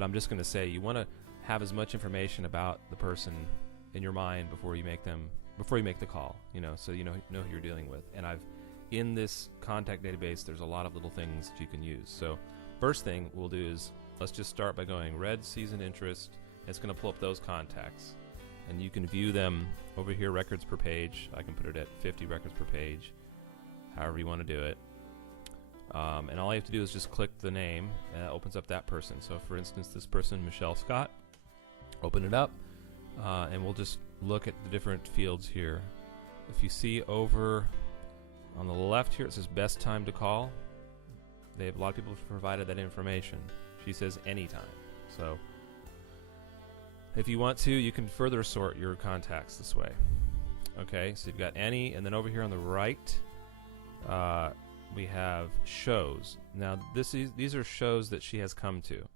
but I'm just going to say you want to have as much information about the person in your mind before you make the call, so you know who you're dealing with. And in this contact database, there's a lot of little things that you can use. So first thing we'll do is let's just start by going red season interest. It's going to pull up those contacts, and you can view them over here, records per page. I can put it at 50 records per page, however you want to do it. And all you have to do is just click the name, and it opens up that person. So for instance, this person, Michelle Scott, open it up, and we'll just look at the different fields here. If you see over on the left here, it says best time to call. A lot of people have provided that information. She says anytime. So if you want to, you can further sort your contacts this way. Okay, so you've got any, and then over here on the right, we have shows. Now these are shows that she has come to.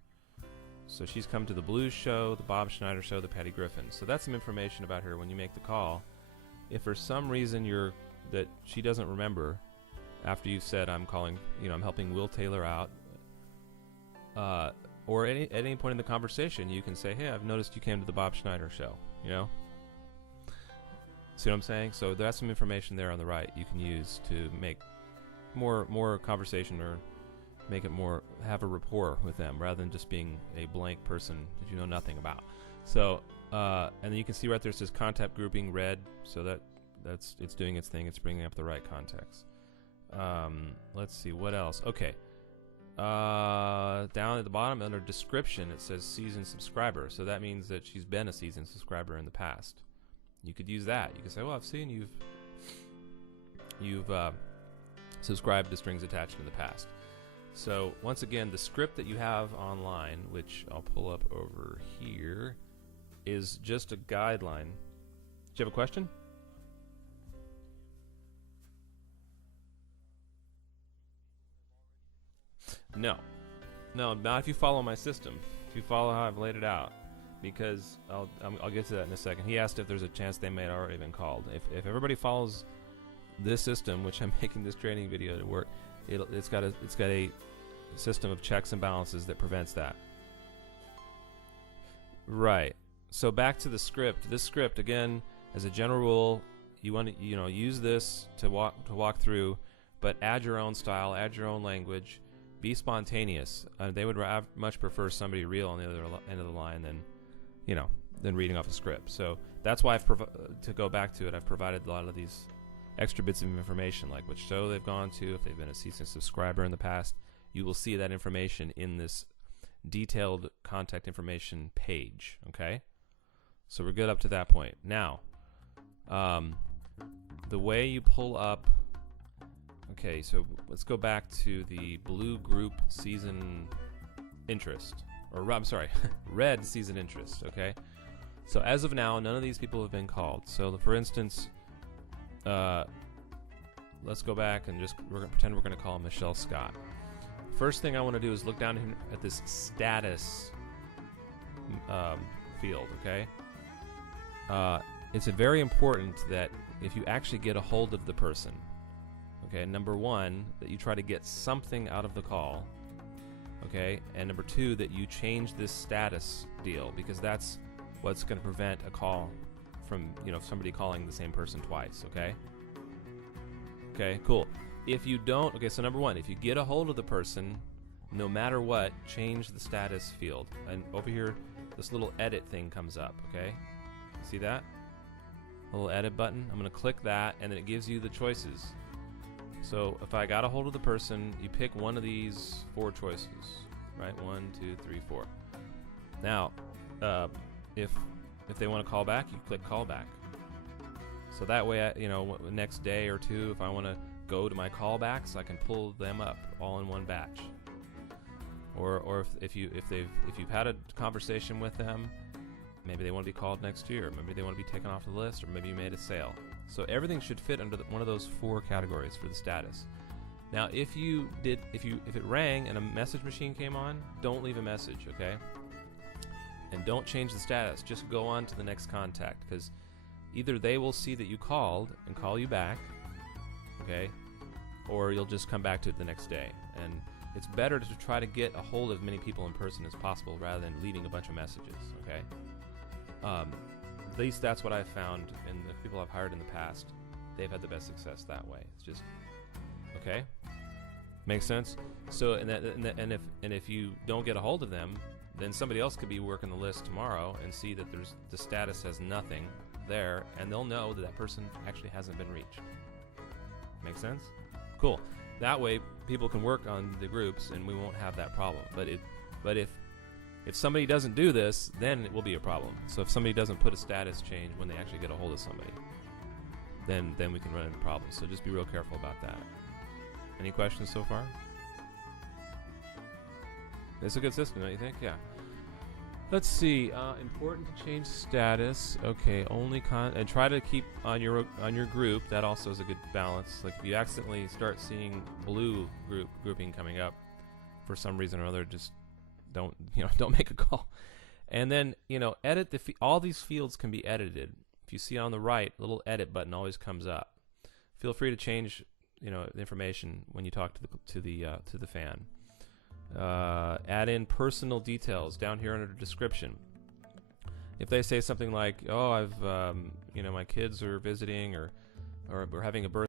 So she's come to the Blues Show, the Bob Schneider Show, the Patty Griffin. So that's some information about her when you make the call. If for some reason that she doesn't remember, after you've said I'm calling, I'm helping Will Taylor out, or at any point in the conversation, you can say, hey, I've noticed you came to the Bob Schneider Show. See what I'm saying? So that's some information there on the right you can use to make more conversation, or make it have a rapport with them, rather than just being a blank person that you know nothing about. So and then you can see right there it says contact grouping red, so it's doing its thing. It's bringing up the right contacts. Let's see what else. Okay, down at the bottom under description it says seasoned subscriber, so that means that she's been a seasoned subscriber in the past. You could use that. You could say, well, I've seen you've subscribed to Strings Attached in the past. So once again, the script that you have online, which I'll pull up over here, is just a guideline. Do you have a question? No, not if you follow my system. If you follow how I've laid it out, because I'll get to that in a second. He asked if there's a chance they may have already been called. If everybody follows this system, which I'm making this training video to work, it's got a system of checks and balances that prevents that. Right. So back to the script. This script, again, as a general rule, you want to use this to walk through, but add your own style, add your own language, be spontaneous. They would much prefer somebody real on the other end of the line than reading off a script. So that's why to go back to it, I've provided a lot of these extra bits of information, like which show they've gone to, if they've been a seasoned subscriber in the past. You will see that information in this detailed contact information page. Okay, so we're good up to that point. Now, the way you pull up. Okay, so let's go back to the blue group season interest, or I'm sorry, red season interest. Okay, so as of now, none of these people have been called. So for instance, let's go back and we're gonna pretend we're going to call Michelle Scott. First thing I want to do is look down at this status field. Okay, it's very important that if you actually get a hold of the person, okay, number one, that you try to get something out of the call, okay, and number two, that you change this status deal, because that's what's going to prevent a call from somebody calling the same person twice. Okay, cool. If you don't, okay, so number one, if you get a hold of the person, no matter what, change the status field. And over here, this little edit thing comes up. Okay, see that little edit button? I'm going to click that, and then it gives you the choices. So if I got a hold of the person, you pick one of these 4 choices, right? 1, 2, 3, 4. Now, if they want to call back, you click call back. So that way, next day or two, if I want to go to my callbacks, I can pull them up all in one batch. Or if you've had a conversation with them, maybe they want to be called next year, maybe they want to be taken off the list, or maybe you made a sale. So everything should fit under one of those 4 categories for the status. Now, if it rang and a message machine came on, don't leave a message, okay? And don't change the status. Just go on to the next contact, because either they will see that you called and call you back, okay, or you'll just come back to it the next day. And it's better to try to get a hold of as many people in person as possible rather than leaving a bunch of messages. Okay. At least that's what I've found, and the people I've hired in the past, they've had the best success that way. It's just okay. Makes sense. So, and if you don't get a hold of them, then somebody else could be working the list tomorrow and see that the status has nothing there, and they'll know that that person actually hasn't been reached. Make sense? Cool. That way, people can work on the groups, and we won't have that problem. But if somebody doesn't do this, then it will be a problem. So if somebody doesn't put a status change when they actually get a hold of somebody, then we can run into problems. So just be real careful about that. Any questions so far? It's a good system, don't you think? Yeah. Let's see. Important to change status. Okay, only and try to keep on your group. That also is a good balance. Like if you accidentally start seeing blue grouping coming up for some reason or other, just don't make a call. And then edit all these fields can be edited. If you see on the right, a little edit button always comes up. Feel free to change information when you talk to the fan. Add in personal details down here under description. If they say something like, "Oh, I've my kids are visiting," or we're having a birthday